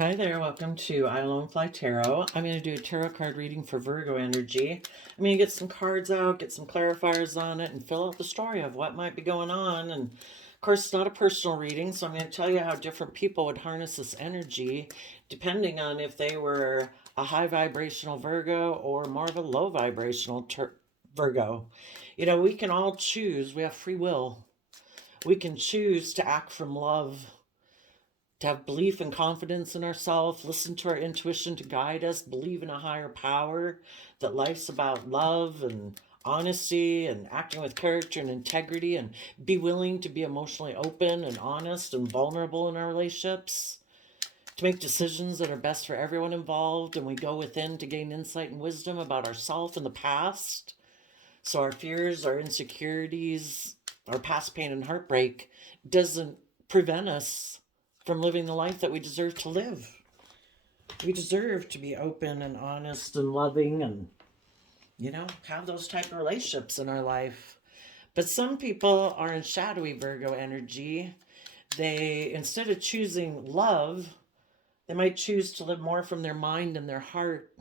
Hi there, welcome to I Alone Fly Tarot. I'm going to do a tarot card reading for Virgo energy. I'm going to get some cards out, get some clarifiers on it, and fill out the story of what might be going on. And of course, it's not a personal reading, so I'm going to tell you how different people would harness this energy depending on if they were a high vibrational Virgo or more of a low vibrational Virgo. You know, we can all choose, we have free will. We can choose to act from love, to have belief and confidence in ourselves, listen to our intuition to guide us, believe in a higher power, that life's about love and honesty and acting with character and integrity, and be willing to be emotionally open and honest and vulnerable in our relationships, to make decisions that are best for everyone involved. And we go within to gain insight and wisdom about ourselves and the past. So our fears, our insecurities, our past pain and heartbreak doesn't prevent us from living the life that we deserve to live. We deserve to be open and honest and loving and, have those type of relationships in our life. But some people are in shadowy Virgo energy. They, instead of choosing love, they might choose to live more from their mind and their heart.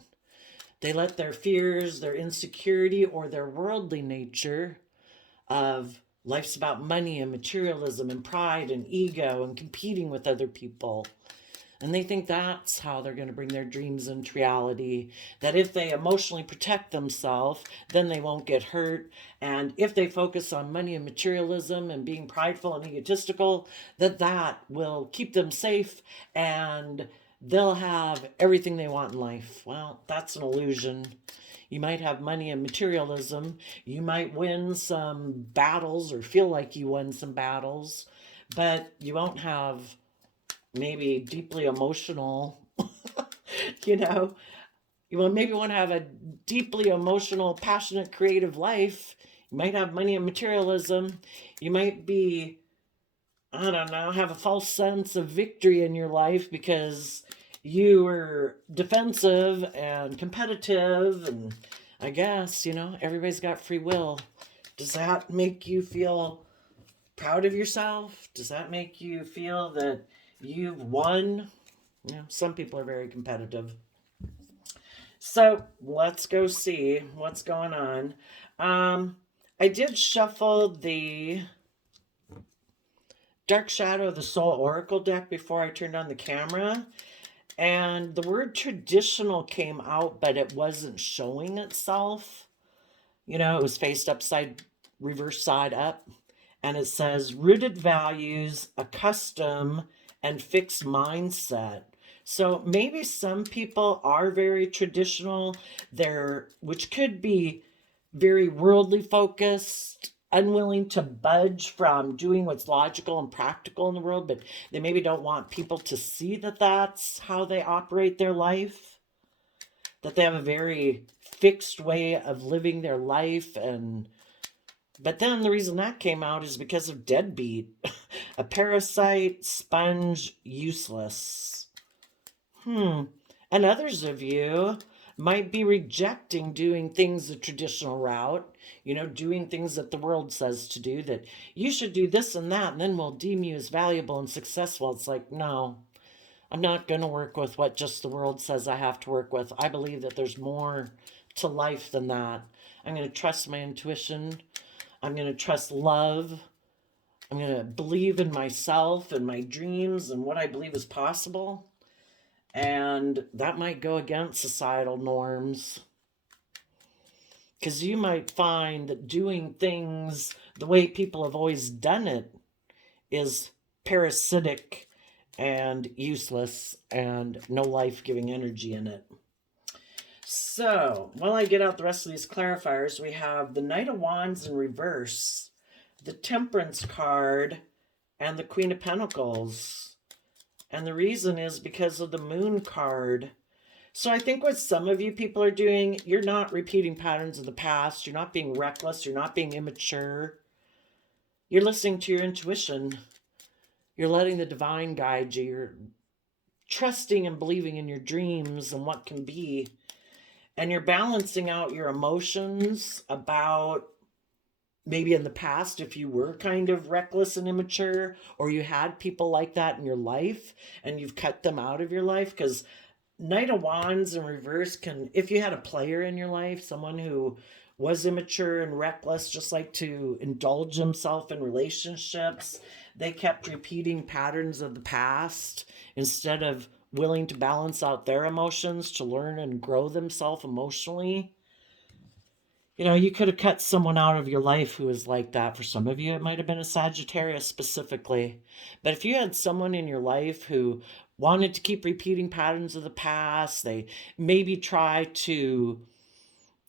They let their fears, their insecurity, or their worldly nature of life's about money and materialism and pride and ego and competing with other people. And they think that's how they're going to bring their dreams into reality. That if they emotionally protect themselves, then they won't get hurt. And if they focus on money and materialism and being prideful and egotistical, that will keep them safe and they'll have everything they want in life. Well, that's an illusion. You might have money and materialism. You might win some battles or feel like you won some battles, but you won't have maybe deeply emotional, you know, you will maybe want to have a deeply emotional, passionate, creative life. You might have money and materialism. You might be, I don't know, have a false sense of victory in your life because you were defensive and competitive. And I guess, everybody's got free will. Does that make you feel proud of yourself? Does that make you feel that you've won? Some people are very competitive. So let's go see what's going on. I did shuffle the Dark Shadow of the Soul Oracle deck before I turned on the camera. And the word traditional came out, but it wasn't showing itself. It was faced upside, reverse side up. And it says rooted values, a custom, and fixed mindset. So maybe some people are very traditional, which could be very worldly focused, unwilling to budge from doing what's logical and practical in the world, but they maybe don't want people to see that that's how they operate their life, that they have a very fixed way of living their life. But then the reason that came out is because of deadbeat, a parasite, sponge, useless. And others of you might be rejecting doing things the traditional route, doing things that the world says to do, that you should do this and that, and then we'll deem you as valuable and successful. It's like, no, I'm not going to work with what just the world says I have to work with. I believe that there's more to life than that. I'm going to trust my intuition. I'm going to trust love. I'm going to believe in myself and my dreams and what I believe is possible. And that might go against societal norms. Because you might find that doing things the way people have always done it is parasitic and useless and no life-giving energy in it. So, while I get out the rest of these clarifiers, we have the Knight of Wands in reverse, the Temperance card, and the Queen of Pentacles. And the reason is because of the Moon card. So I think what some of you people are doing, you're not repeating patterns of the past. You're not being reckless. You're not being immature. You're listening to your intuition. You're letting the divine guide you. You're trusting and believing in your dreams and what can be. And you're balancing out your emotions about maybe in the past, if you were kind of reckless and immature, or you had people like that in your life and you've cut them out of your life. Because Knight of Wands in reverse can, if you had a player in your life, someone who was immature and reckless, just like to indulge himself in relationships, they kept repeating patterns of the past instead of willing to balance out their emotions to learn and grow themselves emotionally. You know, you could have cut someone out of your life who was like that. For some of you, it might have been a Sagittarius specifically. But if you had someone in your life who wanted to keep repeating patterns of the past, they maybe try to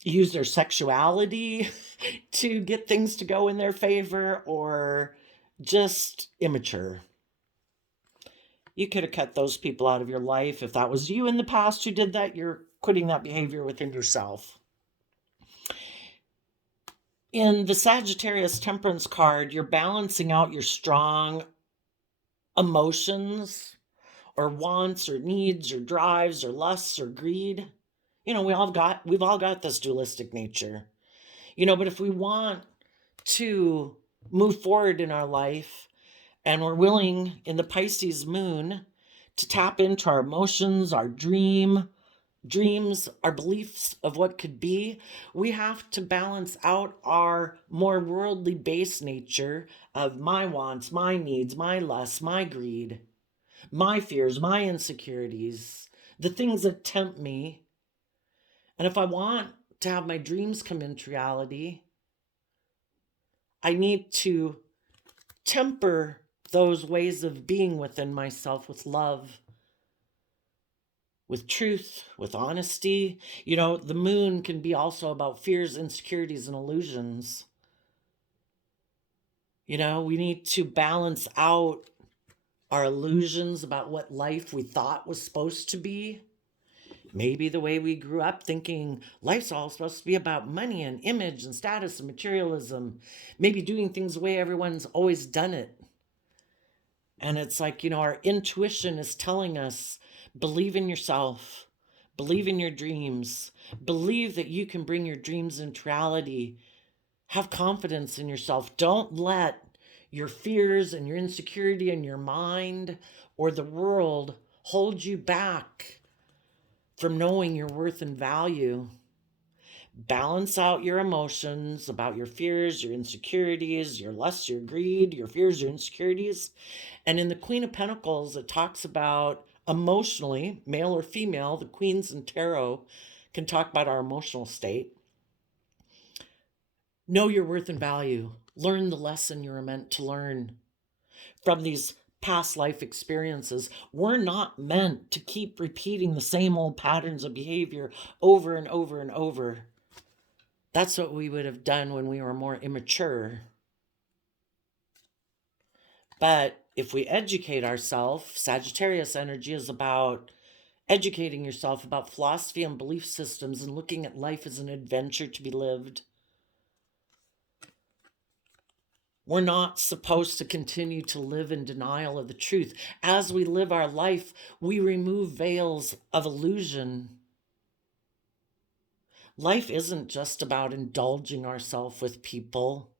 use their sexuality to get things to go in their favor, or just immature. You could have cut those people out of your life. If that was you in the past who did that, you're quitting that behavior within yourself. In the Sagittarius Temperance card, you're balancing out your strong emotions or wants or needs or drives or lusts or greed. You know, we've all got this dualistic nature. You know, but if we want to move forward in our life and we're willing in the Pisces moon to tap into our emotions, our dreams, our beliefs of what could be, we have to balance out our more worldly based nature of my wants, my needs, my lusts, my greed, my fears, my insecurities, the things that tempt me. And if I want to have my dreams come into reality, I need to temper those ways of being within myself with love, with truth, with honesty. You know, the moon can be also about fears, insecurities, and illusions. You know, we need to balance out our illusions about what life we thought was supposed to be. Maybe the way we grew up thinking life's all supposed to be about money and image and status and materialism. Maybe doing things the way everyone's always done it. And it's like, you know, our intuition is telling us, believe in yourself, believe in your dreams, believe that you can bring your dreams into reality. Have confidence in yourself. Don't let your fears and your insecurity and your mind or the world hold you back from knowing your worth and value. Balance out your emotions about your fears, your insecurities, your lust, your greed, your fears, your insecurities. And in the Queen of Pentacles, it talks about emotionally, male or female, the queens in tarot can talk about our emotional state. Know your worth and value. Learn the lesson you're meant to learn from these past life experiences. We're not meant to keep repeating the same old patterns of behavior over and over and over. That's what we would have done when we were more immature. But if we educate ourselves, Sagittarius energy is about educating yourself about philosophy and belief systems and looking at life as an adventure to be lived. We're not supposed to continue to live in denial of the truth. As we live our life, we remove veils of illusion. Life isn't just about indulging ourselves with people.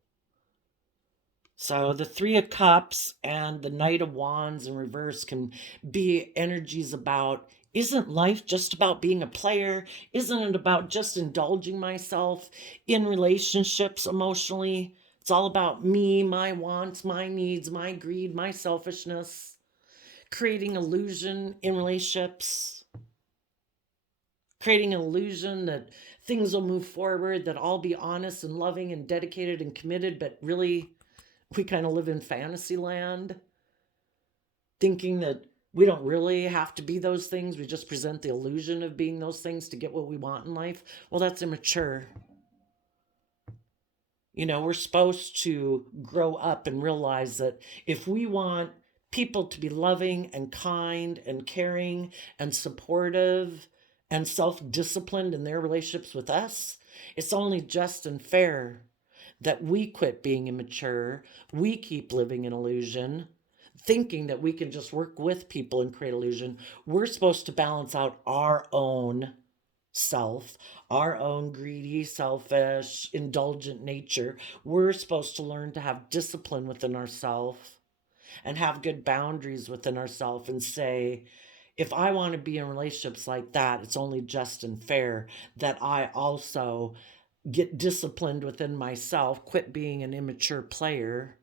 So the Three of Cups and the Knight of Wands in reverse can be energies about, isn't life just about being a player? Isn't it about just indulging myself in relationships emotionally? It's all about me, my wants, my needs, my greed, my selfishness, creating illusion in relationships, creating an illusion that things will move forward, that I'll be honest and loving and dedicated and committed, but really we kind of live in fantasy land, thinking that we don't really have to be those things. We just present the illusion of being those things to get what we want in life. Well, that's immature. You know, we're supposed to grow up and realize that if we want people to be loving and kind and caring and supportive and self-disciplined in their relationships with us, it's only just and fair that we quit being immature. We keep living in illusion, thinking that we can just work with people and create illusion. We're supposed to balance out our own self, our own greedy, selfish, indulgent nature. We're supposed to learn to have discipline within ourselves and have good boundaries within ourselves and say, if I want to be in relationships like that, it's only just and fair that I also get disciplined within myself, quit being an immature player,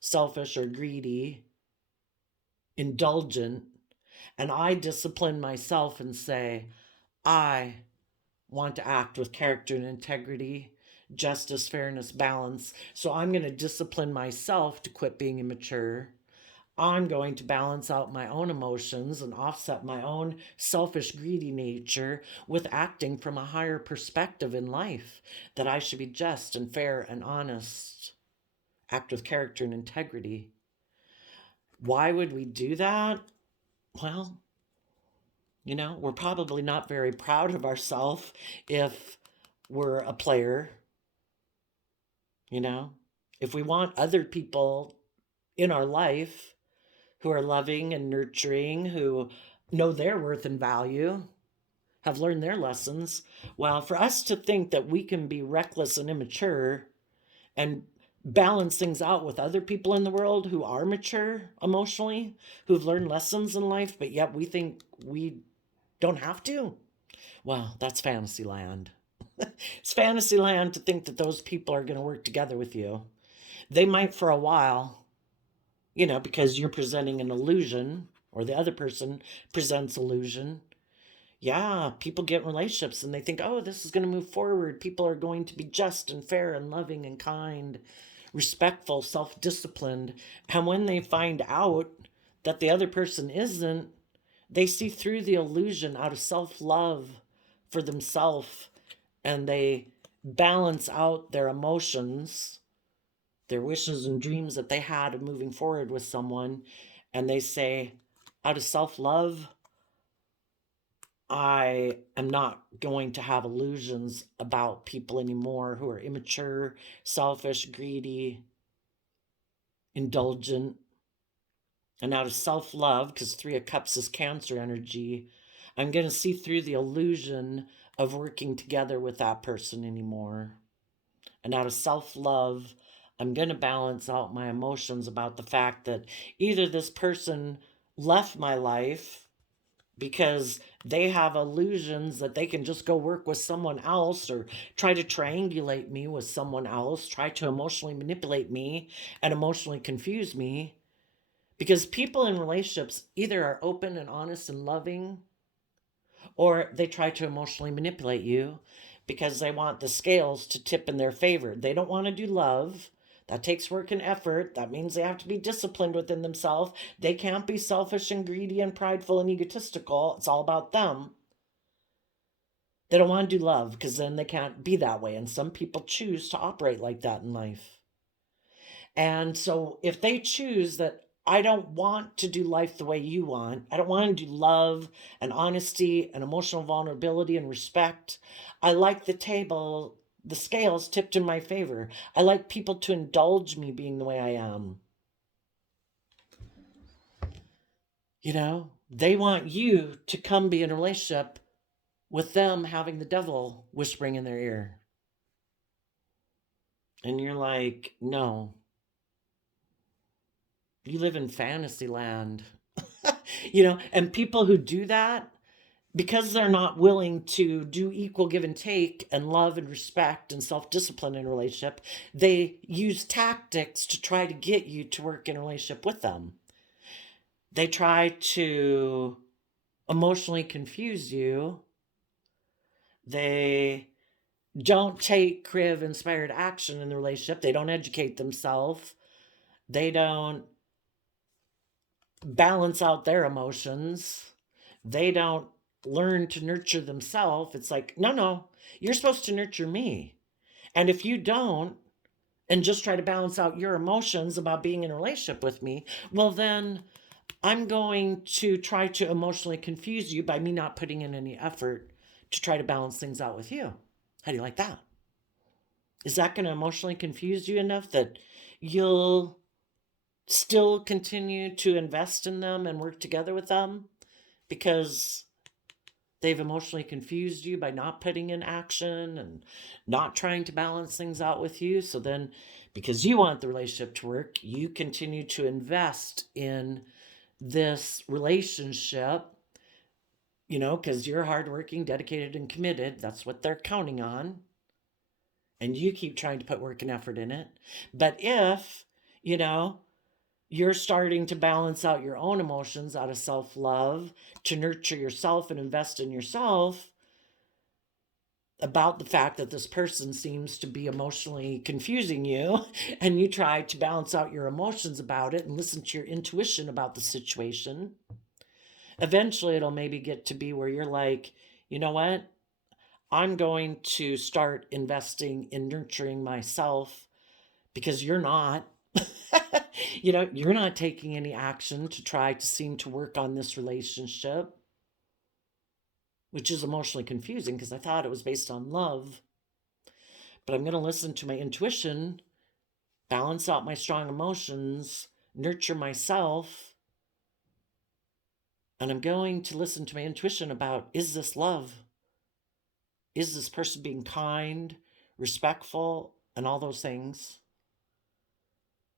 selfish or greedy, indulgent, and I discipline myself and say, I want to act with character and integrity, justice, fairness, balance. So I'm going to discipline myself to quit being immature. I'm going to balance out my own emotions and offset my own selfish, greedy nature with acting from a higher perspective in life, that I should be just and fair and honest, act with character and integrity. Why would we do that? Well, we're probably not very proud of ourselves if we're a player, you know? If we want other people in our life who are loving and nurturing, who know their worth and value, have learned their lessons, well, for us to think that we can be reckless and immature and balance things out with other people in the world who are mature emotionally, who've learned lessons in life, but yet we think we don't have to. Well, that's fantasy land. It's fantasy land to think that those people are going to work together with you. They might for a while, because you're presenting an illusion or the other person presents illusion. Yeah, people get in relationships and they think, oh, this is going to move forward. People are going to be just and fair and loving and kind, respectful, self disciplined. And when they find out that the other person isn't, they see through the illusion out of self love for themselves, and they balance out their emotions, their wishes and dreams that they had of moving forward with someone. And they say, out of self love, I am not going to have illusions about people anymore who are immature, selfish, greedy, indulgent. And out of self love, because Three of Cups is Cancer energy, I'm going to see through the illusion of working together with that person anymore. And out of self love, I'm going to balance out my emotions about the fact that either this person left my life because they have illusions that they can just go work with someone else, or try to triangulate me with someone else, try to emotionally manipulate me and emotionally confuse me. Because people in relationships either are open and honest and loving, or they try to emotionally manipulate you because they want the scales to tip in their favor. They don't want to do love. That takes work and effort. That means they have to be disciplined within themselves. They can't be selfish and greedy and prideful and egotistical. It's all about them. They don't want to do love because then they can't be that way. And some people choose to operate like that in life. And so if they choose that, I don't want to do life the way you want, I don't want to do love and honesty and emotional vulnerability and respect. I like the scales tipped in my favor. I like people to indulge me being the way I am. They want you to come be in a relationship with them having the devil whispering in their ear. And you're like, no, you live in fantasy land. And people who do that, because they're not willing to do equal give and take and love and respect and self-discipline in a relationship, they use tactics to try to get you to work in a relationship with them. They try to emotionally confuse you. They don't take creative, inspired action in the relationship. They don't educate themselves. They don't balance out their emotions. They don't learn to nurture themselves. It's like, no, you're supposed to nurture me. And if you don't, and just try to balance out your emotions about being in a relationship with me, well, then I'm going to try to emotionally confuse you by me not putting in any effort to try to balance things out with you. How do you like that? Is that going to emotionally confuse you enough that you'll still continue to invest in them and work together with them? Because They've emotionally confused you by not putting in action and not trying to balance things out with you. So then, because you want the relationship to work, you continue to invest in this relationship, because you're hardworking, dedicated, and committed. That's what they're counting on. And you keep trying to put work and effort in it. But if, you're starting to balance out your own emotions out of self-love, to nurture yourself and invest in yourself, about the fact that this person seems to be emotionally confusing you, and you try to balance out your emotions about it and listen to your intuition about the situation, eventually it'll maybe get to be where you're like, you know what? I'm going to start investing in nurturing myself, because you're not. You're not taking any action to try to seem to work on this relationship, which is emotionally confusing because I thought it was based on love. But I'm going to listen to my intuition, balance out my strong emotions, nurture myself, and I'm going to listen to my intuition about, is this love? Is this person being kind, respectful, and all those things?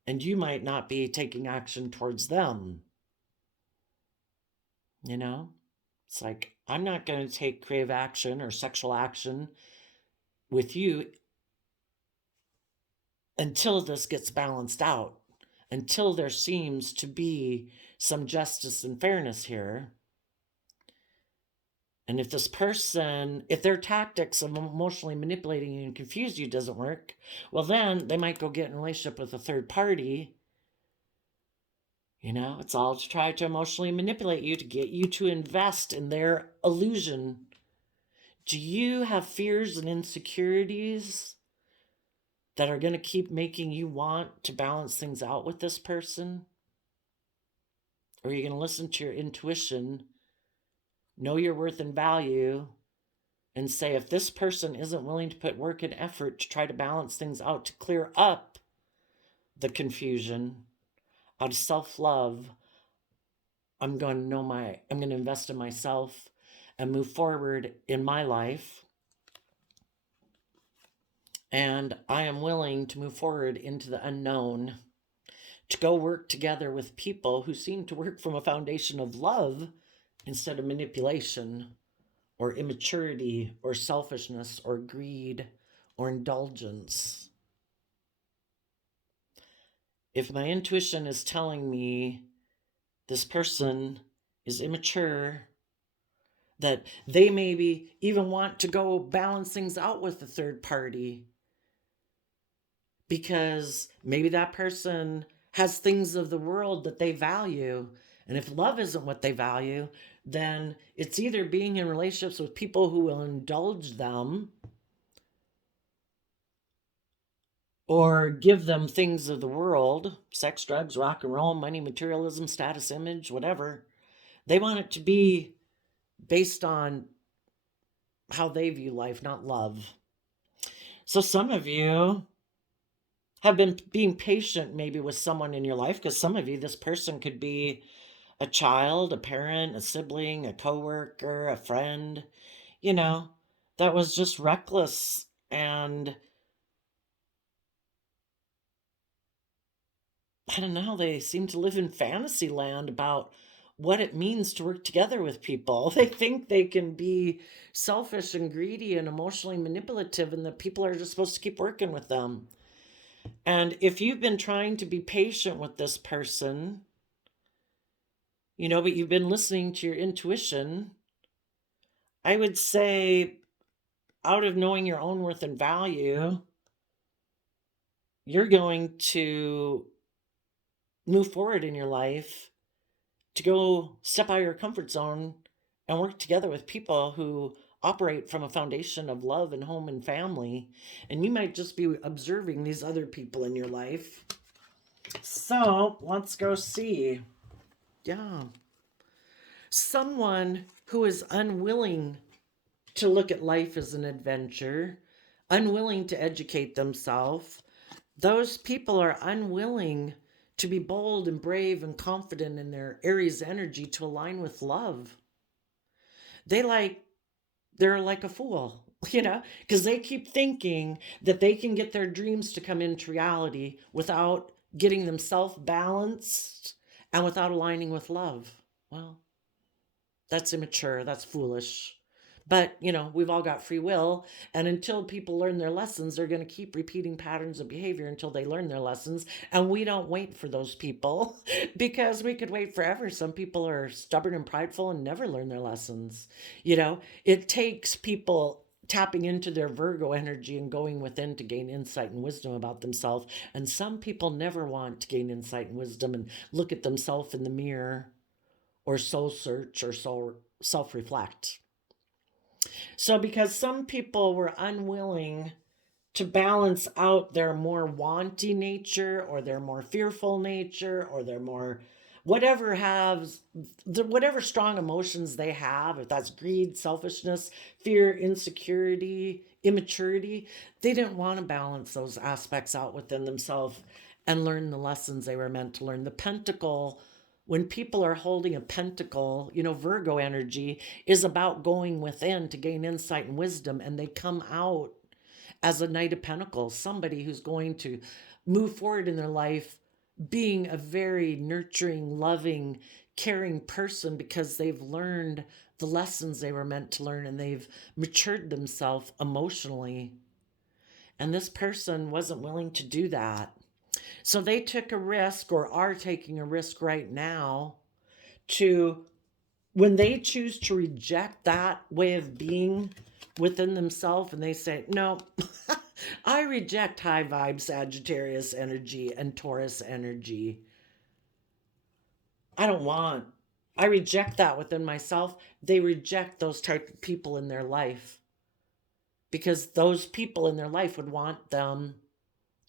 And you might not be taking action towards them. It's like, I'm not going to take creative action or sexual action with you until this gets balanced out, until there seems to be some justice and fairness here. And if this person, if their tactics of emotionally manipulating you and confuse you doesn't work, well, then they might go get in a relationship with a third party. It's all to try to emotionally manipulate you, to get you to invest in their illusion. Do you have fears and insecurities that are going to keep making you want to balance things out with this person? Or are you going to listen to your intuition, know your worth and value, and say, if this person isn't willing to put work and effort to try to balance things out, to clear up the confusion out of self-love, I'm going to invest in myself and move forward in my life. And I am willing to move forward into the unknown, to go work together with people who seem to work from a foundation of love instead of manipulation or immaturity or selfishness or greed or indulgence. If my intuition is telling me this person is immature, that they maybe even want to go balance things out with a third party because maybe that person has things of the world that they value. And if love isn't what they value, then it's either being in relationships with people who will indulge them or give them things of the world, sex, drugs, rock and roll, money, materialism, status, image, whatever. They want it to be based on how they view life, not love. So some of you have been being patient maybe with someone in your life, because some of you, this person could be a child, a parent, a sibling, a coworker, a friend, that was just reckless and I don't know, they seem to live in fantasy land about what it means to work together with people. They think they can be selfish and greedy and emotionally manipulative, and that people are just supposed to keep working with them. And if you've been trying to be patient with this person, but you've been listening to your intuition, I would say, out of knowing your own worth and value, you're going to move forward in your life to go step out of your comfort zone and work together with people who operate from a foundation of love and home and family. And you might just be observing these other people in your life. So let's go see. Yeah. Someone who is unwilling to look at life as an adventure, unwilling to educate themselves. Those people are unwilling to be bold and brave and confident in their Aries energy to align with love. They like they're like a fool, because they keep thinking that they can get their dreams to come into reality without getting themselves balanced and without aligning with love. Well, that's immature, that's foolish. But, we've all got free will. And until people learn their lessons, they're going to keep repeating patterns of behavior until they learn their lessons. And we don't wait for those people because we could wait forever. Some people are stubborn and prideful and never learn their lessons. It takes people tapping into their Virgo energy and going within to gain insight and wisdom about themselves. And some people never want to gain insight and wisdom and look at themselves in the mirror or soul search or soul self-reflect. So because some people were unwilling to balance out their more wanting nature or their more fearful nature or their more whatever strong emotions they have, if that's greed, selfishness, fear, insecurity, immaturity, they didn't want to balance those aspects out within themselves and learn the lessons they were meant to learn. The pentacle, when people are holding a pentacle, Virgo energy is about going within to gain insight and wisdom, and they come out as a Knight of Pentacles, somebody who's going to move forward in their life being a very nurturing, loving, caring person because they've learned the lessons they were meant to learn and they've matured themselves emotionally. And this person wasn't willing to do that. So they took a risk, or are taking a risk right now, to when they choose to reject that way of being within themselves and they say, no, I reject high vibe Sagittarius energy and Taurus energy. I reject that within myself. They reject those type of people in their life because those people in their life would want them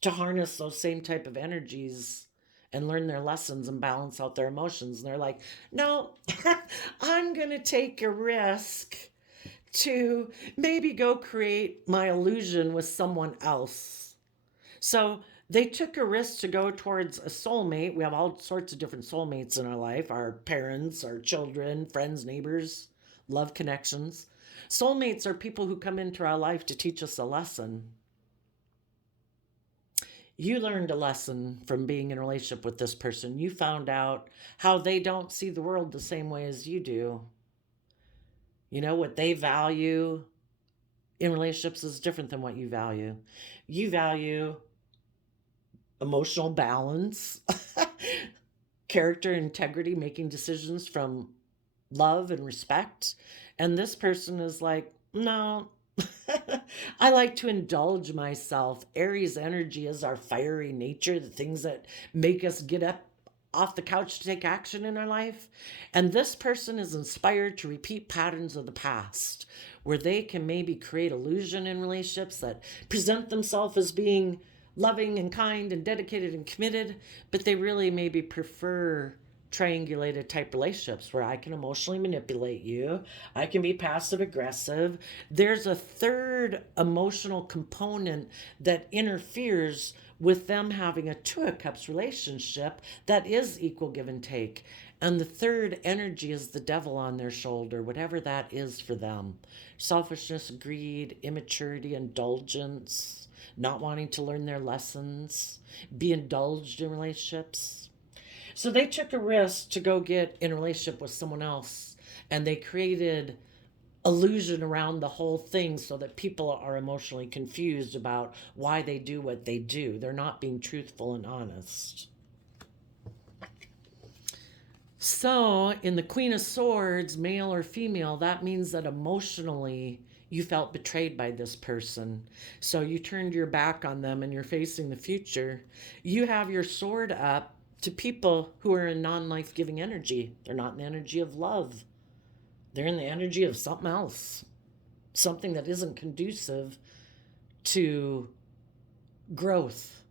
to harness those same type of energies and learn their lessons and balance out their emotions. And they're like, no, I'm going to take a risk to maybe go create my illusion with someone else. So they took a risk to go towards a soulmate. We have all sorts of different soulmates in our life, our parents, our children, friends, neighbors, love connections. Soulmates are people who come into our life to teach us a lesson. You learned a lesson from being in a relationship with this person. You found out how they don't see the world the same way as you do. What they value in relationships is different than what you value. You value emotional balance, character, integrity, making decisions from love and respect. And this person is like, no, I like to indulge myself. Aries energy is our fiery nature, the things that make us get up off the couch to take action in our life. And this person is inspired to repeat patterns of the past where they can maybe create illusion in relationships that present themselves as being loving and kind and dedicated and committed, but they really maybe prefer triangulated type relationships where I can emotionally manipulate you. I can be passive aggressive. There's a third emotional component that interferes with them having a Two of Cups relationship that is equal give and take. And the third energy is the devil on their shoulder, whatever that is for them. Selfishness, greed, immaturity, indulgence, not wanting to learn their lessons, be indulged in relationships. So they took a risk to go get in a relationship with someone else, and they created illusion around the whole thing so that people are emotionally confused about why they do what they do. They're not being truthful and honest. So in the Queen of Swords, male or female, that means that emotionally you felt betrayed by this person. So you turned your back on them and you're facing the future. You have your sword up to people who are in non-life giving energy. They're not in the energy of love. They're in the energy of something else, something that isn't conducive to growth.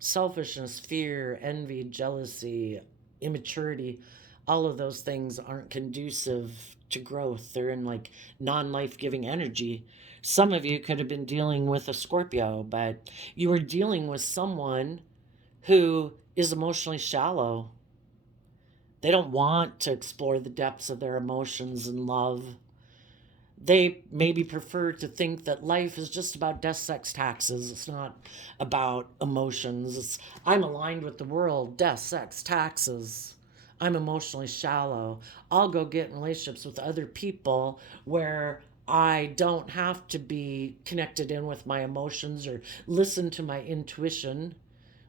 Selfishness, fear, envy, jealousy, immaturity, all of those things aren't conducive to growth. They're in like non-life giving energy. Some of you could have been dealing with a Scorpio, but you were dealing with someone who is emotionally shallow. They don't want to explore the depths of their emotions and love. They maybe prefer to think that life is just about death, sex, taxes. It's not about emotions. I'm aligned with the world, death, sex, taxes. I'm emotionally shallow. I'll go get in relationships with other people where I don't have to be connected in with my emotions or listen to my intuition,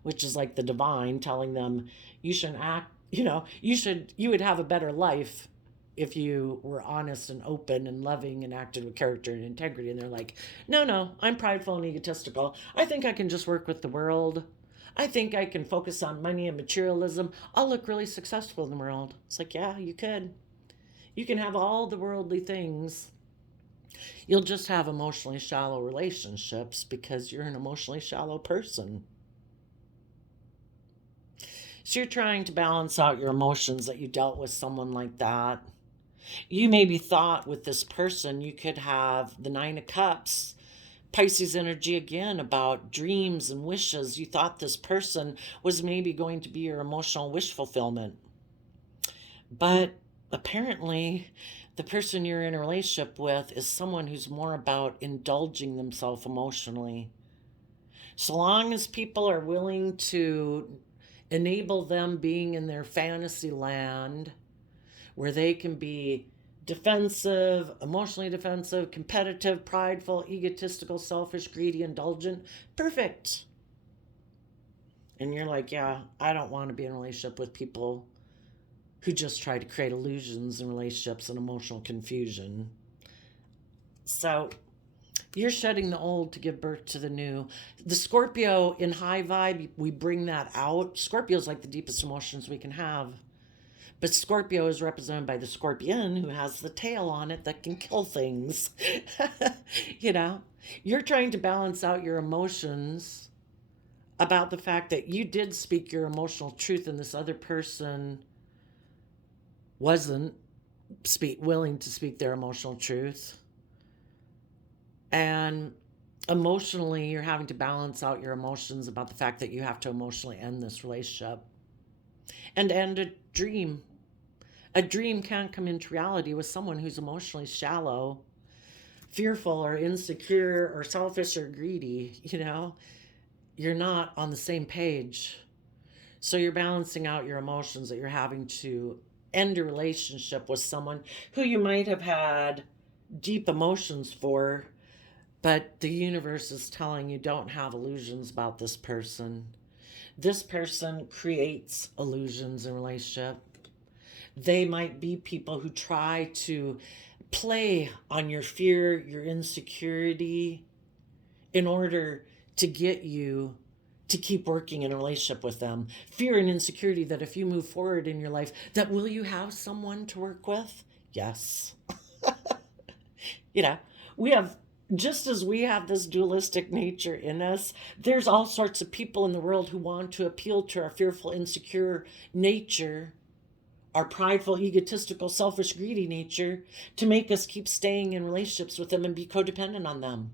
which is like the divine telling them, you shouldn't act, you would have a better life if you were honest and open and loving and acted with character and integrity. And they're like, no, no, I'm prideful and egotistical. I think I can just work with the world. I think I can focus on money and materialism. I'll look really successful in the world. It's like, yeah, you could. You can have all the worldly things. You'll just have emotionally shallow relationships because you're an emotionally shallow person. So you're trying to balance out your emotions that you dealt with someone like that. You maybe thought with this person you could have the Nine of Cups, Pisces energy again, about dreams and wishes. You thought this person was maybe going to be your emotional wish fulfillment. But apparently, the person you're in a relationship with is someone who's more about indulging themselves emotionally. So long as people are willing to enable them being in their fantasy land where they can be defensive, emotionally defensive, competitive, prideful, egotistical, selfish, greedy, indulgent, perfect. And you're like, yeah, I don't want to be in a relationship with people who just try to create illusions in relationships and emotional confusion. So you're shedding the old to give birth to the new. The Scorpio in high vibe, we bring that out. Scorpio is like the deepest emotions we can have. But Scorpio is represented by the scorpion who has the tail on it that can kill things. you know, you're trying to balance out your emotions about the fact that you did speak your emotional truth and this other person wasn't willing to speak their emotional truth. And emotionally, you're having to balance out your emotions about the fact that you have to emotionally end this relationship and end a dream. A dream can't come into reality with someone who's emotionally shallow, fearful, or insecure, or selfish, or greedy. You're not on the same page. So you're balancing out your emotions that you're having to end a relationship with someone who you might have had deep emotions for, but the universe is telling you don't have illusions about this person. This person creates illusions in relationship. They might be people who try to play on your fear, your insecurity, in order to get you to keep working in a relationship with them. Fear and insecurity that if you move forward in your life, that will you have someone to work with? Yes. We have, just as we have this dualistic nature in us, there's all sorts of people in the world who want to appeal to our fearful, insecure nature, our prideful, egotistical, selfish, greedy nature, to make us keep staying in relationships with them and be codependent on them.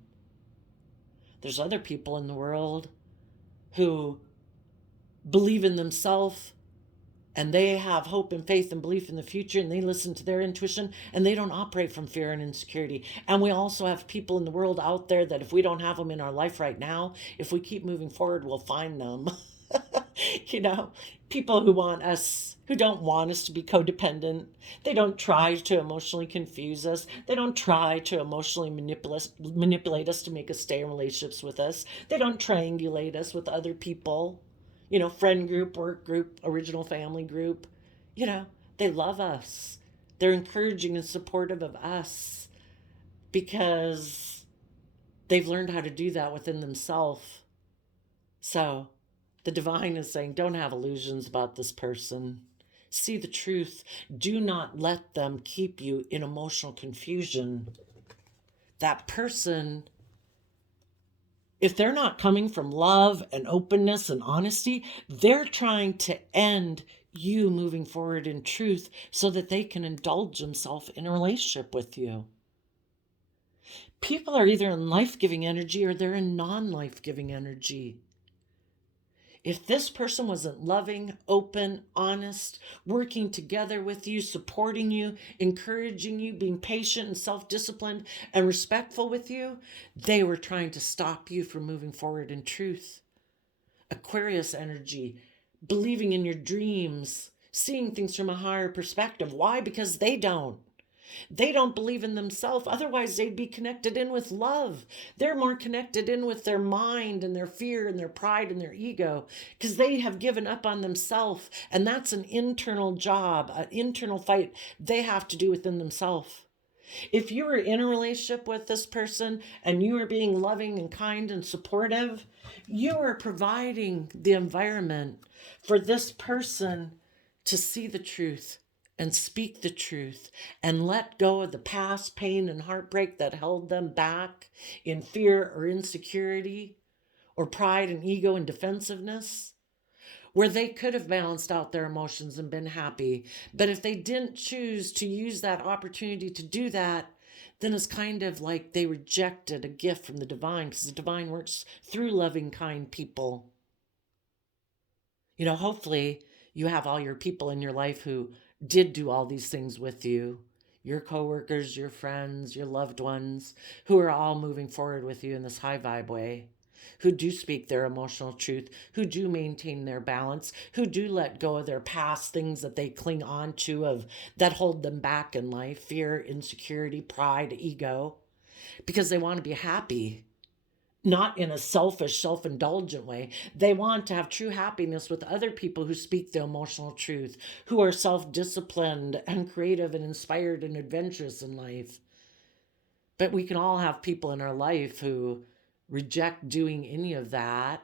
There's other people in the world who believe in themselves and they have hope and faith and belief in the future, and they listen to their intuition, and they don't operate from fear and insecurity. And we also have people in the world out there that if we don't have them in our life right now, if we keep moving forward, we'll find them. People who don't want us to be codependent. They don't try to emotionally confuse us. They don't try to emotionally manipulate us to make us stay in relationships with us. They don't triangulate us with other people. Friend group, work group, original family group. They love us. They're encouraging and supportive of us because they've learned how to do that within themselves. So the divine is saying, don't have illusions about this person. See the truth. Do not let them keep you in emotional confusion. That person, if they're not coming from love and openness and honesty, they're trying to end you moving forward in truth so that they can indulge themselves in a relationship with you. People are either in life-giving energy or they're in non-life-giving energy. If this person wasn't loving, open, honest, working together with you, supporting you, encouraging you, being patient and self-disciplined and respectful with you, they were trying to stop you from moving forward in truth. Aquarius energy, believing in your dreams, seeing things from a higher perspective. Why? Because they don't. They don't believe in themselves. Otherwise, they'd be connected in with love. They're more connected in with their mind and their fear and their pride and their ego because they have given up on themselves. And that's an internal job, an internal fight they have to do within themselves. If you are in a relationship with this person and you are being loving and kind and supportive, you are providing the environment for this person to see the truth and speak the truth and let go of the past pain and heartbreak that held them back in fear or insecurity or pride and ego and defensiveness, where they could have balanced out their emotions and been happy. But if they didn't choose to use that opportunity to do that, then it's kind of like they rejected a gift from the divine, because the divine works through loving, kind people. Hopefully you have all your people in your life who did do all these things with you, your coworkers, your friends, your loved ones, who are all moving forward with you in this high vibe way, who do speak their emotional truth, who do maintain their balance, who do let go of their past things that they cling on to that hold them back in life, fear, insecurity, pride, ego, because they want to be happy. Not in a selfish, self-indulgent way. They want to have true happiness with other people who speak the emotional truth, who are self-disciplined and creative and inspired and adventurous in life. But we can all have people in our life who reject doing any of that.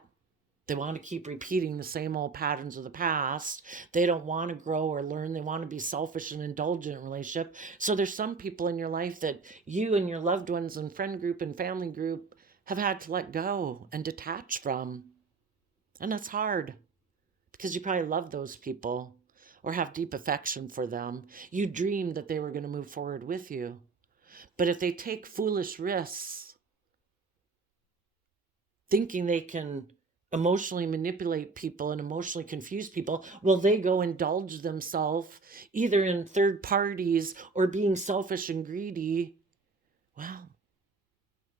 They want to keep repeating the same old patterns of the past. They don't want to grow or learn. They want to be selfish and indulgent in a relationship. So there's some people in your life that you and your loved ones and friend group and family group have had to let go and detach from. And that's hard because you probably love those people or have deep affection for them. You dreamed that they were going to move forward with you. But if they take foolish risks, thinking they can emotionally manipulate people and emotionally confuse people, well, they go indulge themselves either in third parties or being selfish and greedy. Well,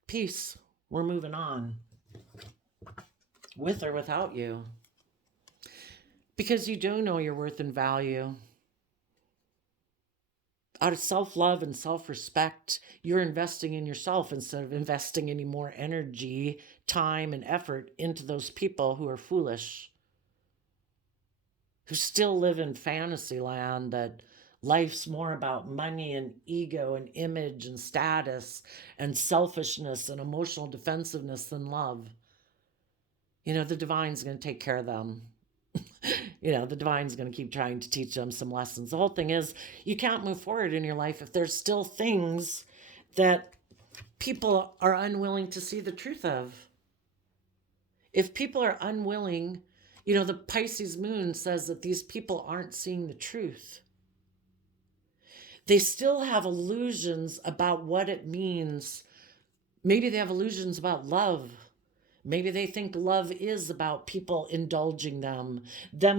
peace. We're moving on, with or without you, because you do know your worth and value. Out of self-love and self-respect, you're investing in yourself instead of investing any more energy, time, and effort into those people who are foolish, who still live in fantasy land that life's more about money and ego and image and status and selfishness and emotional defensiveness than love. The divine's going to take care of them. The divine's going to keep trying to teach them some lessons. The whole thing is, you can't move forward in your life if there's still things that people are unwilling to see the truth of. If people are unwilling, the Pisces moon says that these people aren't seeing the truth. They still have illusions about what it means. Maybe they have illusions about love. Maybe they think love is about people indulging them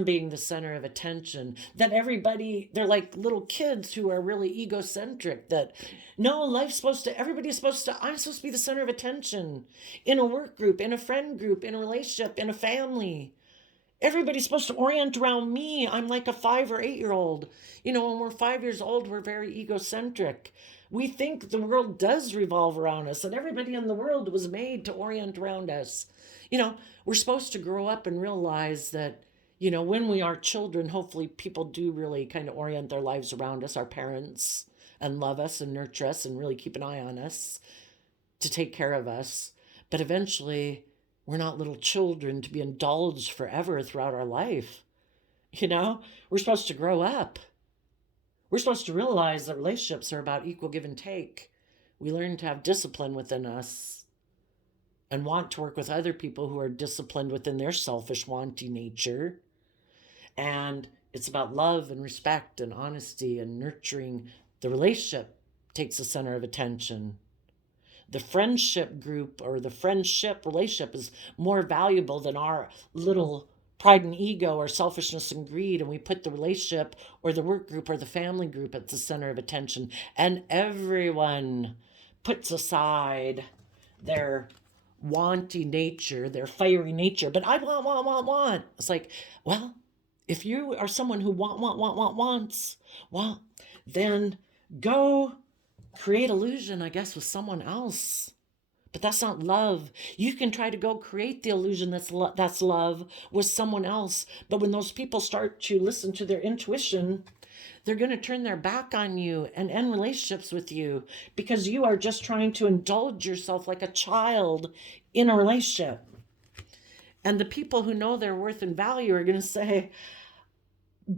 being the center of attention, that they're like little kids who are really egocentric, that no, everybody's supposed to, I'm supposed to be the center of attention in a work group, in a friend group, in a relationship, in a family. Everybody's supposed to orient around me. I'm like a 5 or 8 year old. When we're 5 years old, we're very egocentric. We think the world does revolve around us, and everybody in the world was made to orient around us. We're supposed to grow up and realize that, when we are children, hopefully people do really kind of orient their lives around us, our parents, and love us and nurture us and really keep an eye on us to take care of us. But eventually, we're not little children to be indulged forever throughout our life. We're supposed to grow up. We're supposed to realize that relationships are about equal give and take. We learn to have discipline within us and want to work with other people who are disciplined within their selfish, wanting nature. And it's about love and respect and honesty and nurturing. The relationship takes the center of attention. The friendship group or the friendship relationship is more valuable than our little pride and ego or selfishness and greed, and we put the relationship or the work group or the family group at the center of attention, and everyone puts aside their wanty nature, their fiery nature. But I want. It's like, well, if you are someone who wants, well, then go create illusion, I guess, with someone else. But that's not love. You can try to go create the illusion that's love with someone else. But when those people start to listen to their intuition, they're going to turn their back on you and end relationships with you because you are just trying to indulge yourself like a child in a relationship. And the people who know their worth and value are going to say,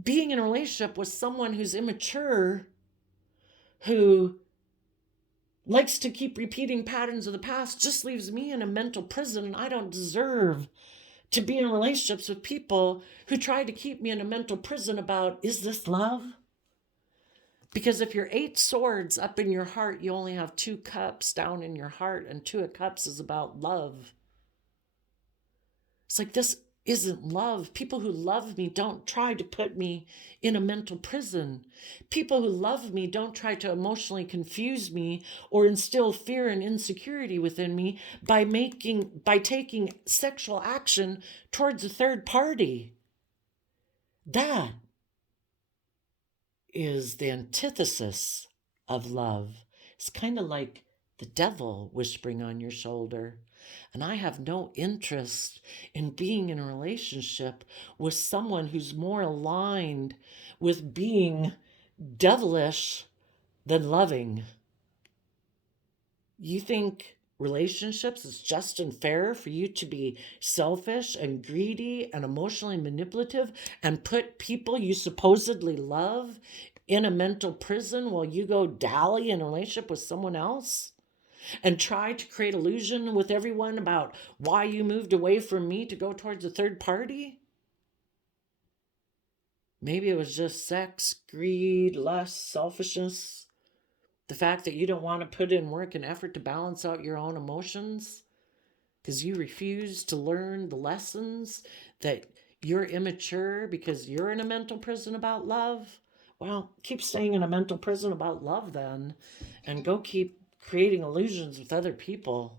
being in a relationship with someone who's immature, who likes to keep repeating patterns of the past, just leaves me in a mental prison, and I don't deserve to be in relationships with people who try to keep me in a mental prison about, is this love? Because if you're 8 swords up in your heart, you only have 2 cups down in your heart, and 2 of cups is about love. It's like, this isn't love. People who love me don't try to put me in a mental prison. People who love me don't try to emotionally confuse me or instill fear and insecurity within me by taking sexual action towards a third party. That is the antithesis of love. It's kind of like the devil whispering on your shoulder. And I have no interest in being in a relationship with someone who's more aligned with being devilish than loving. You think relationships is just and fair for you to be selfish and greedy and emotionally manipulative and put people you supposedly love in a mental prison while you go dally in a relationship with someone else? And try to create illusion with everyone about why you moved away from me to go towards a third party? Maybe it was just sex, greed, lust, selfishness. The fact that you don't want to put in work and effort to balance out your own emotions because you refuse to learn the lessons, that you're immature because you're in a mental prison about love. Well, keep staying in a mental prison about love then, and go keep creating illusions with other people.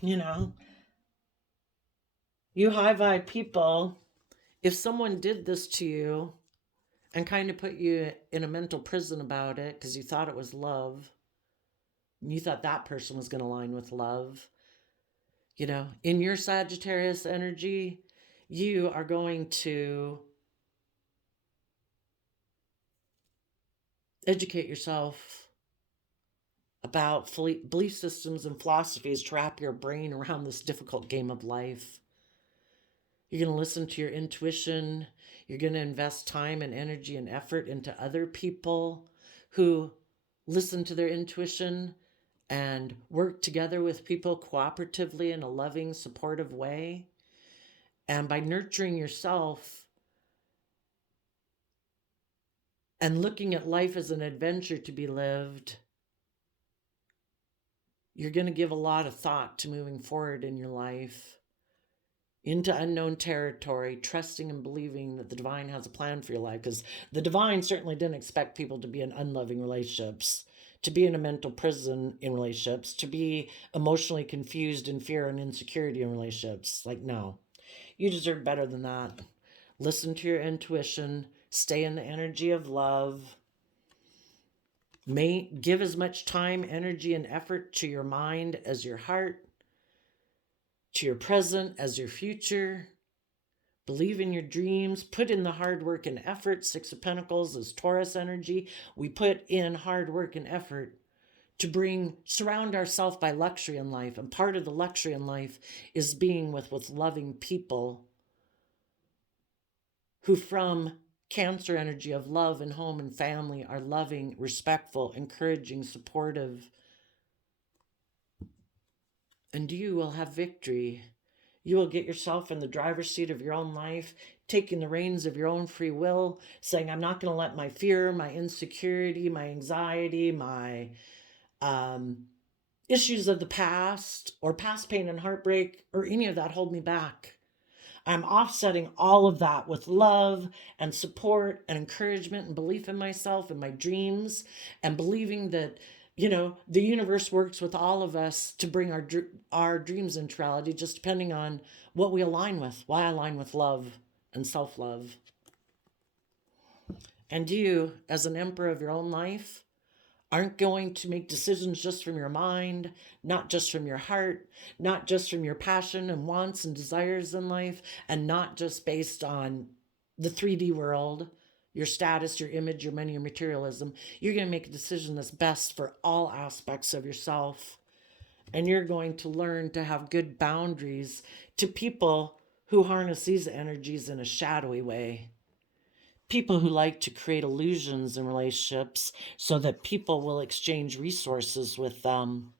You know, you high vibe people, if someone did this to you and kind of put you in a mental prison about it because you thought it was love, and you thought that person was going to align with love, in your Sagittarius energy, you are going to educate yourself about belief systems and philosophies to wrap your brain around this difficult game of life. You're going to listen to your intuition. You're going to invest time and energy and effort into other people who listen to their intuition and work together with people cooperatively in a loving, supportive way. And by nurturing yourself and looking at life as an adventure to be lived, you're going to give a lot of thought to moving forward in your life into unknown territory, trusting and believing that the divine has a plan for your life. Because the divine certainly didn't expect people to be in unloving relationships, to be in a mental prison in relationships, to be emotionally confused in fear and insecurity in relationships. Like, no, you deserve better than that. Listen to your intuition, stay in the energy of love. Give as much time, energy, and effort to your mind as your heart, to your present as your future. Believe in your dreams. Put in the hard work and effort. 6 of Pentacles is Taurus energy. We put in hard work and effort to surround ourselves by luxury in life. And part of the luxury in life is being with loving people who, from Cancer energy of love and home and family, are loving, respectful, encouraging, supportive. And you will have victory. You will get yourself in the driver's seat of your own life, taking the reins of your own free will, saying, I'm not going to let my fear, my insecurity, my anxiety, my issues of the past, or past pain and heartbreak, or any of that hold me back. I'm offsetting all of that with love and support and encouragement and belief in myself and my dreams, and believing that, the universe works with all of us to bring our dreams into reality, just depending on what we align with. Why align with love and self-love. And you, as an emperor of your own life, aren't going to make decisions just from your mind, not just from your heart, not just from your passion and wants and desires in life, and not just based on the 3D world, your status, your image, your money, your materialism. You're going to make a decision that's best for all aspects of yourself. And you're going to learn to have good boundaries to people who harness these energies in a shadowy way. People who like to create illusions in relationships so that people will exchange resources with them.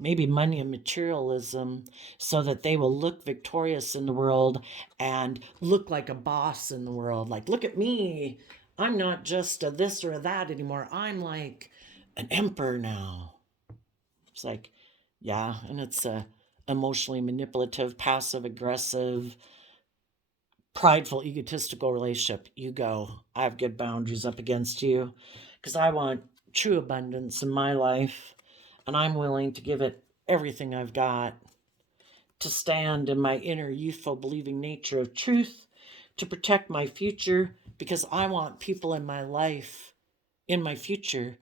Maybe money and materialism so that they will look victorious in the world and look like a boss in the world. Like, look at me. I'm not just a this or a that anymore. I'm like an emperor now. It's like, yeah, and it's a emotionally manipulative, passive aggressive, prideful, egotistical relationship. You go. I have good boundaries up against you because I want true abundance in my life, and I'm willing to give it everything I've got to stand in my inner youthful believing nature of truth, to protect my future, because I want people in my life, in my future,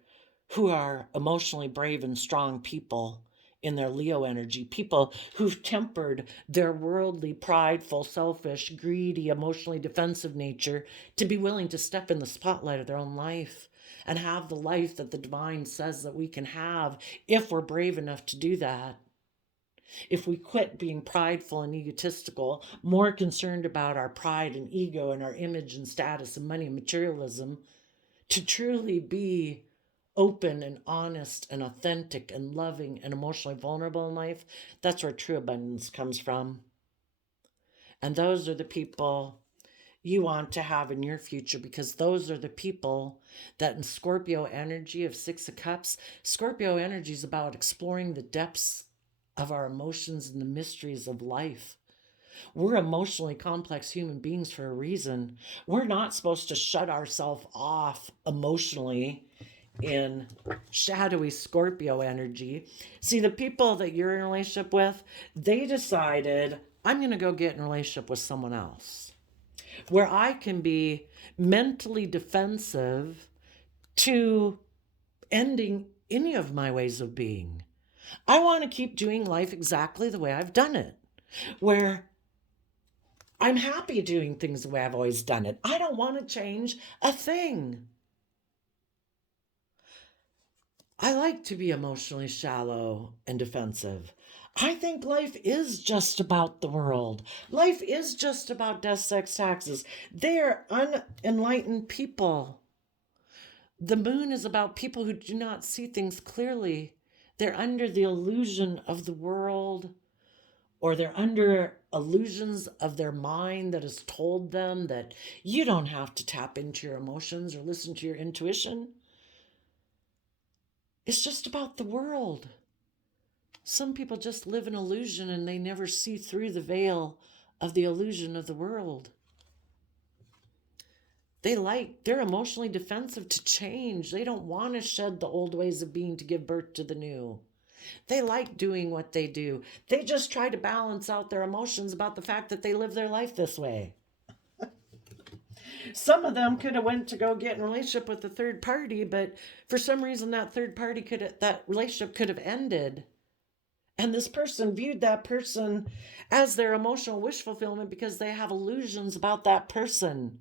who are emotionally brave and strong people in their Leo energy, people who've tempered their worldly, prideful, selfish, greedy, emotionally defensive nature to be willing to step in the spotlight of their own life and have the life that the divine says that we can have if we're brave enough to do that. If we quit being prideful and egotistical, more concerned about our pride and ego and our image and status and money and materialism, to truly be open and honest and authentic and loving and emotionally vulnerable in life, that's where true abundance comes from. And those are the people you want to have in your future, because those are the people that in Scorpio energy of Six of Cups, Scorpio energy is about exploring the depths of our emotions and the mysteries of life. We're emotionally complex human beings for a reason. We're not supposed to shut ourselves off emotionally in shadowy Scorpio energy. See, the people that you're in a relationship with, they decided, I'm going to go get in a relationship with someone else where I can be mentally defensive to ending any of my ways of being. I want to keep doing life exactly the way I've done it, where I'm happy doing things the way I've always done it. I don't want to change a thing. I like to be emotionally shallow and defensive. I think life is just about the world. Life is just about death, sex, taxes. They're unenlightened people. The moon is about people who do not see things clearly. They're under the illusion of the world, or they're under illusions of their mind that has told them that you don't have to tap into your emotions or listen to your intuition. It's just about the world. Some people just live in illusion and they never see through the veil of the illusion of the world. They're emotionally defensive to change. They don't want to shed the old ways of being to give birth to the new. They like doing what they do. They just try to balance out their emotions about the fact that they live their life this way. Some of them could have went to go get in a relationship with a third party, but for some reason that relationship could have ended. And this person viewed that person as their emotional wish fulfillment because they have illusions about that person.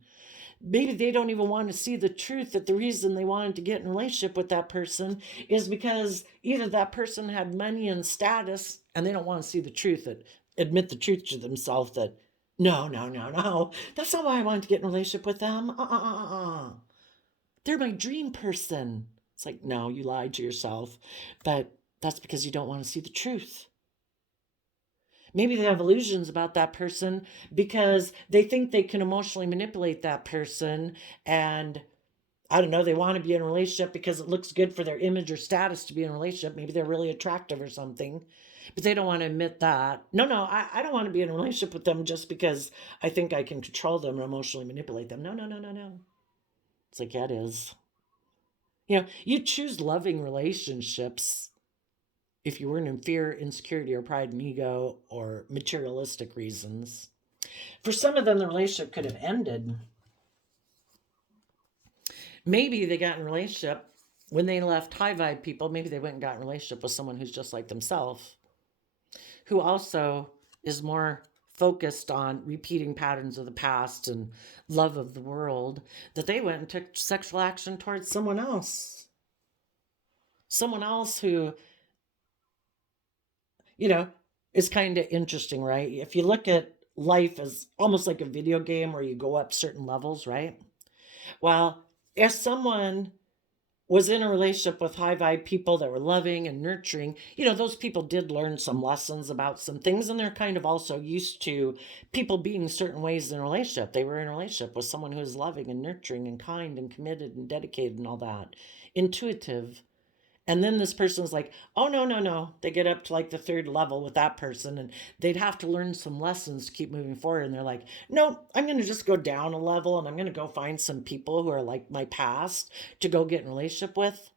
Maybe they don't even want to see the truth that the reason they wanted to get in a relationship with that person is because either that person had money and status, and they don't want to see the truth, admit the truth to themselves that no, no, no, no, that's not why I wanted to get in a relationship with them. They're my dream person. It's like, no, you lied to yourself, but that's because you don't want to see the truth. Maybe they have illusions about that person because they think they can emotionally manipulate that person. And I don't know, they want to be in a relationship because it looks good for their image or status to be in a relationship. Maybe they're really attractive or something. But they don't want to admit that. No, I don't want to be in a relationship with them just because I think I can control them and emotionally manipulate them. No. It's like, yeah, it is. You choose loving relationships if you weren't in fear, insecurity, or pride and ego or materialistic reasons. For some of them, the relationship could have ended. Maybe they got in a relationship when they left high vibe people. Maybe they went and got in a relationship with someone who's just like themselves, who also is more focused on repeating patterns of the past and love of the world, that they went and took sexual action towards someone else. Someone else who, is kind of interesting, right? If you look at life as almost like a video game where you go up certain levels, right? Well, if someone was in a relationship with high vibe people that were loving and nurturing, those people did learn some lessons about some things, and they're kind of also used to people being certain ways in a relationship. They were in a relationship with someone who is loving and nurturing and kind and committed and dedicated and all that, intuitive. And then this person's like, oh, no. They get up to like the third level with that person, and they'd have to learn some lessons to keep moving forward. And they're like, no, I'm going to just go down a level and I'm going to go find some people who are like my past to go get in a relationship with.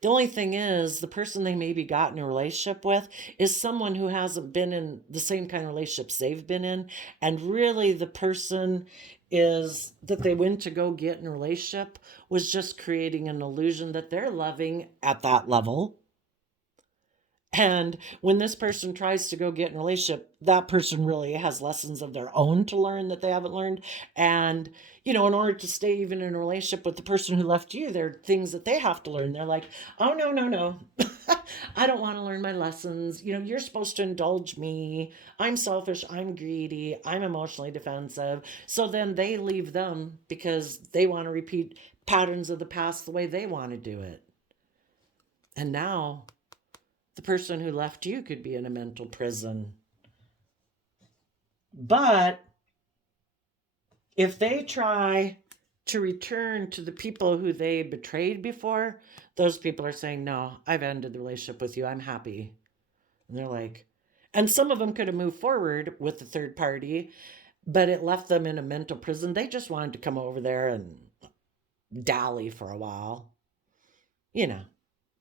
The only thing is, the person they maybe got in a relationship with is someone who hasn't been in the same kind of relationships they've been in. And really, the person is that they went to go get in a relationship was just creating an illusion that they're loving at that level. And when this person tries to go get in a relationship, that person really has lessons of their own to learn that they haven't learned. And, in order to stay even in a relationship with the person who left you, there are things that they have to learn. They're like, oh, no. I don't want to learn my lessons. You're supposed to indulge me. I'm selfish. I'm greedy. I'm emotionally defensive. So then they leave them because they want to repeat patterns of the past the way they want to do it. And now the person who left you could be in a mental prison. But if they try to return to the people who they betrayed before, those people are saying, no, I've ended the relationship with you. I'm happy. And they're like, and some of them could have moved forward with the third party, but it left them in a mental prison. They just wanted to come over there and dally for a while,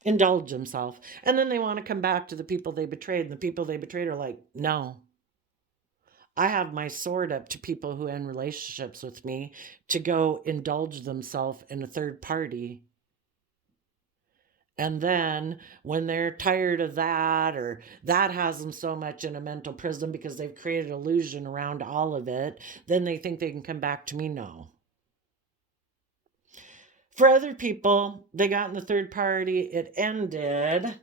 indulge themselves. And then they want to come back to the people they betrayed. And the people they betrayed are like, no, I have my sword up to people who end relationships with me to go indulge themselves in a third party. And then when they're tired of that, or that has them so much in a mental prison because they've created illusion around all of it, then they think they can come back to me. No. For other people, they got in the third party, it ended.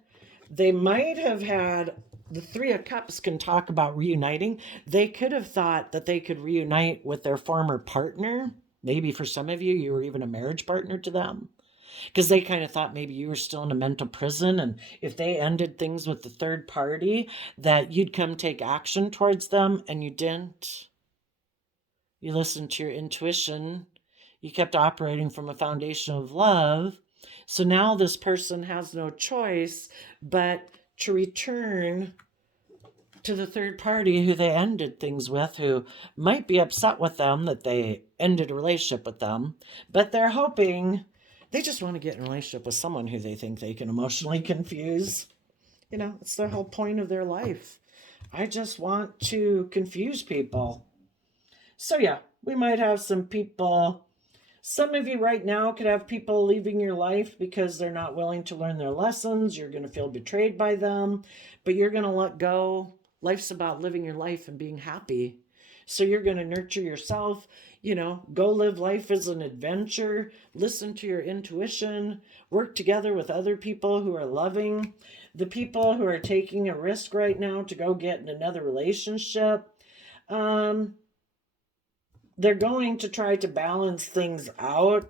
They might have had, the Three of Cups can talk about reuniting. They could have thought that they could reunite with their former partner. Maybe for some of you, you were even a marriage partner to them. Because they kind of thought maybe you were still in a mental prison, and if they ended things with the third party, that you'd come take action towards them, and you didn't. You listened to your intuition. You kept operating from a foundation of love. So now this person has no choice but to return to the third party who they ended things with, who might be upset with them that they ended a relationship with them, but they're hoping, they just want to get in a relationship with someone who they think they can emotionally confuse. It's the whole point of their life. I just want to confuse people. So yeah, we might have some people. Some of you right now could have people leaving your life because they're not willing to learn their lessons. You're going to feel betrayed by them, but you're going to let go. Life's about living your life and being happy. So you're going to nurture yourself, go live life as an adventure, listen to your intuition, work together with other people who are loving. The people who are taking a risk right now to go get in another relationship, they're going to try to balance things out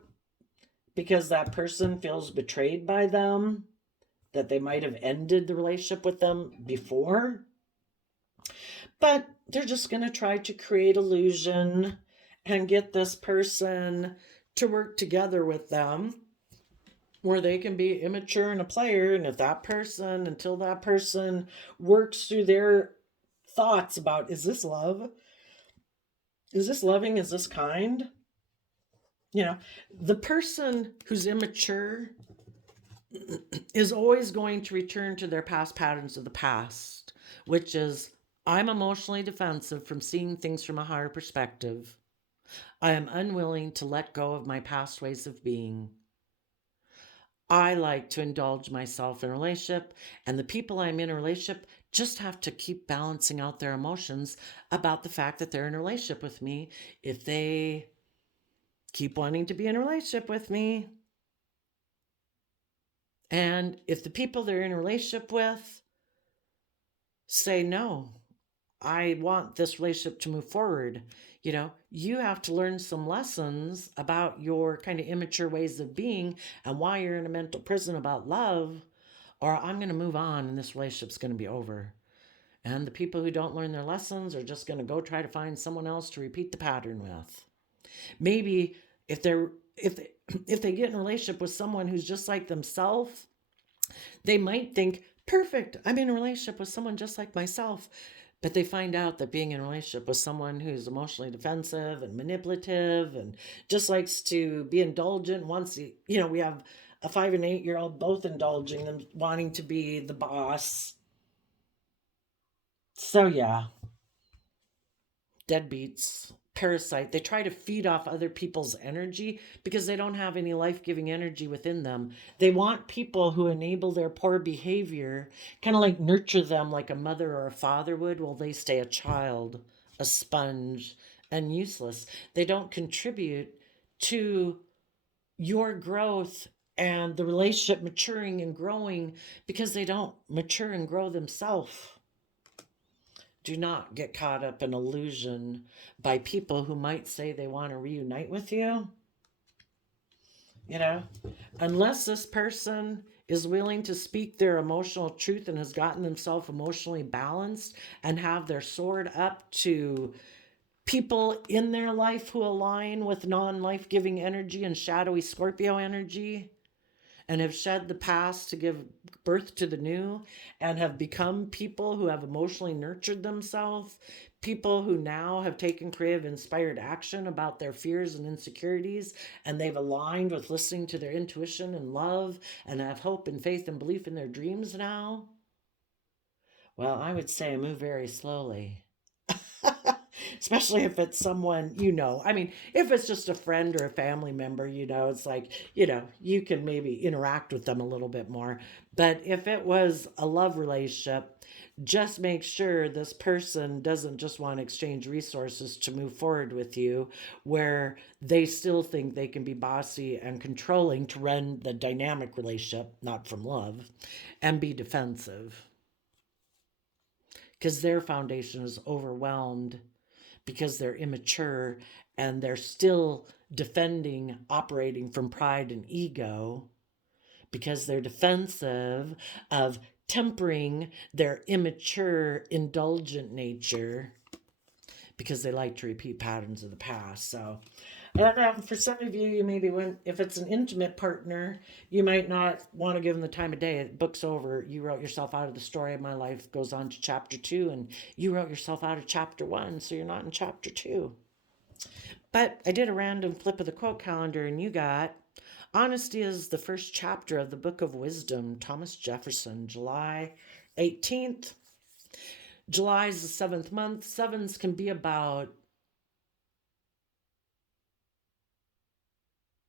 because that person feels betrayed by them, that they might have ended the relationship with them before. But they're just going to try to create illusion and get this person to work together with them. where they can be immature and a player. And if that person, until that person works through their thoughts about, is this love? Is this loving? Is this kind? You know, the person who's immature is always going to return to their past patterns of the past, which is, I'm emotionally defensive from seeing things from a higher perspective. I am unwilling to let go of my past ways of being. I like to indulge myself in a relationship, and the people I'm in a relationship just have to keep balancing out their emotions about the fact that they're in a relationship with me. If they keep wanting to be in a relationship with me, and if the people they're in a relationship with say, no, I want this relationship to move forward, you have to learn some lessons about your kind of immature ways of being and why you're in a mental prison about love, or I'm going to move on and this relationship's going to be over. And the people who don't learn their lessons are just going to go try to find someone else to repeat the pattern with. Maybe if they're if they get in a relationship with someone who's just like themselves, they might think, perfect, I'm in a relationship with someone just like myself. But they find out that being in a relationship with someone who's emotionally defensive and manipulative and just likes to be indulgent, wants to, we have a 5 and 8-year-old both indulging them, wanting to be the boss. So yeah, deadbeats, parasite. They try to feed off other people's energy because they don't have any life-giving energy within them. They want people who enable their poor behavior, kind of like nurture them like a mother or a father would, while they stay a child, a sponge, and useless. They don't contribute to your growth and the relationship maturing and growing because they don't mature and grow themselves. Do not get caught up in illusion by people who might say they want to reunite with you. You know, unless this person is willing to speak their emotional truth and has gotten themselves emotionally balanced and have their sword up to people in their life who align with non-life giving energy and shadowy Scorpio energy, and have shed the past to give birth to the new, and have become people who have emotionally nurtured themselves, people who now have taken creative inspired action about their fears and insecurities, and they've aligned with listening to their intuition and love, and have hope and faith and belief in their dreams now. Well, I would say move very slowly. Especially if it's someone, I mean, if it's just a friend or a family member, it's like, you can maybe interact with them a little bit more. But if it was a love relationship, just make sure this person doesn't just want to exchange resources to move forward with you, where they still think they can be bossy and controlling to run the dynamic relationship, not from love, and be defensive. Because their foundation is overwhelmed, because they're immature and they're still defending, operating from pride and ego, because they're defensive of tempering their immature, indulgent nature, because they like to repeat patterns of the past. So, and for some of you, maybe if it's an intimate partner, you might not want to give them the time of day. The book's over. You wrote yourself out of the story of my life, goes on to chapter 2, and you wrote yourself out of chapter 1, so you're not in chapter 2. But I did a random flip of the quote calendar, and you got Honesty is the first chapter of the Book of Wisdom, Thomas Jefferson, July 18th. July is the 7th month. Sevens can be about,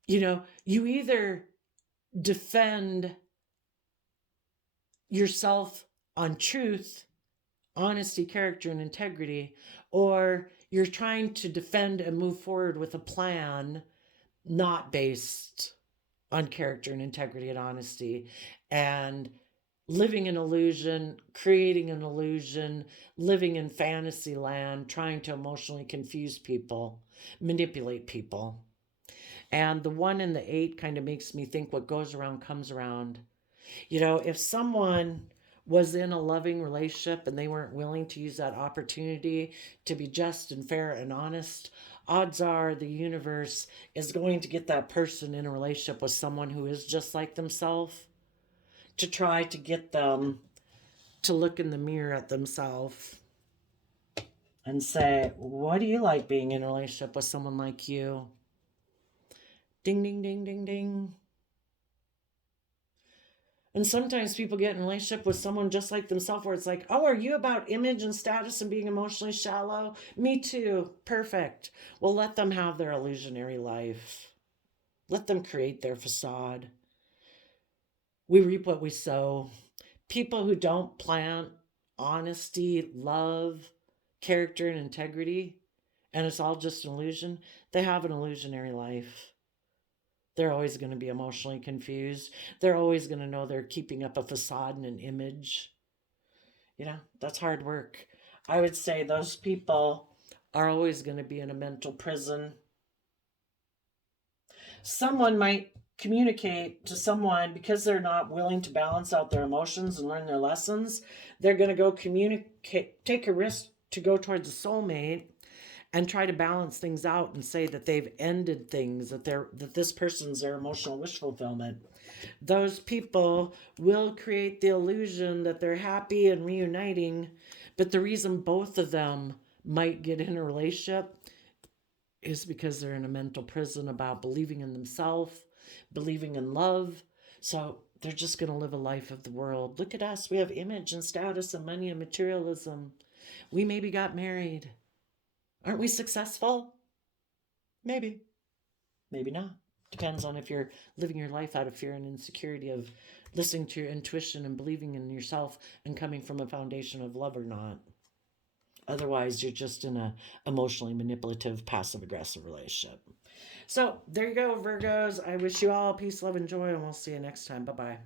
you either defend yourself on truth, honesty, character, and integrity, or you're trying to defend and move forward with a plan not based on character and integrity and honesty, and living an illusion, creating an illusion, living in fantasy land, trying to emotionally confuse people, manipulate people. And the 1 and the 8 kind of makes me think what goes around comes around. If someone was in a loving relationship and they weren't willing to use that opportunity to be just and fair and honest, odds are the universe is going to get that person in a relationship with someone who is just like themselves, to try to get them to look in the mirror at themselves and say, what do you like being in a relationship with someone like you? Ding, ding, ding, ding, ding. And sometimes people get in a relationship with someone just like themselves where it's like, oh, are you about image and status and being emotionally shallow? Me too. Perfect. Well, let them have their illusionary life. Let them create their facade. We reap what we sow. People who don't plant honesty, love, character, and integrity, and it's all just an illusion, they have an illusionary life. They're always going to be emotionally confused. They're always going to know they're keeping up a facade and an image. That's hard work. I would say those people are always going to be in a mental prison. Someone might communicate to someone because they're not willing to balance out their emotions and learn their lessons. They're going to go communicate, take a risk to go towards a soulmate and try to balance things out and say that they've ended things, that this person's their emotional wish fulfillment. Those people will create the illusion that they're happy and reuniting, but the reason both of them might get in a relationship is because they're in a mental prison about believing in themselves, believing in love. So they're just going to live a life of the world. Look at us. We have image and status and money and materialism. We maybe got married. Aren't we successful? Maybe. Maybe not. Depends on if you're living your life out of fear and insecurity, of listening to your intuition and believing in yourself and coming from a foundation of love or not. Otherwise, you're just in a emotionally manipulative, passive-aggressive relationship. So there you go, Virgos. I wish you all peace, love, and joy, and we'll see you next time. Bye-bye.